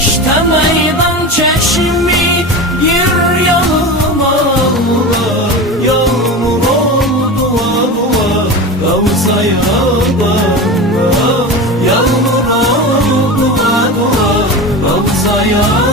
İşte meydan çeşmi gir yanıma, yağmur ol dua dua Ravza'ya bak. Yağmur ol dua dua Ravza'ya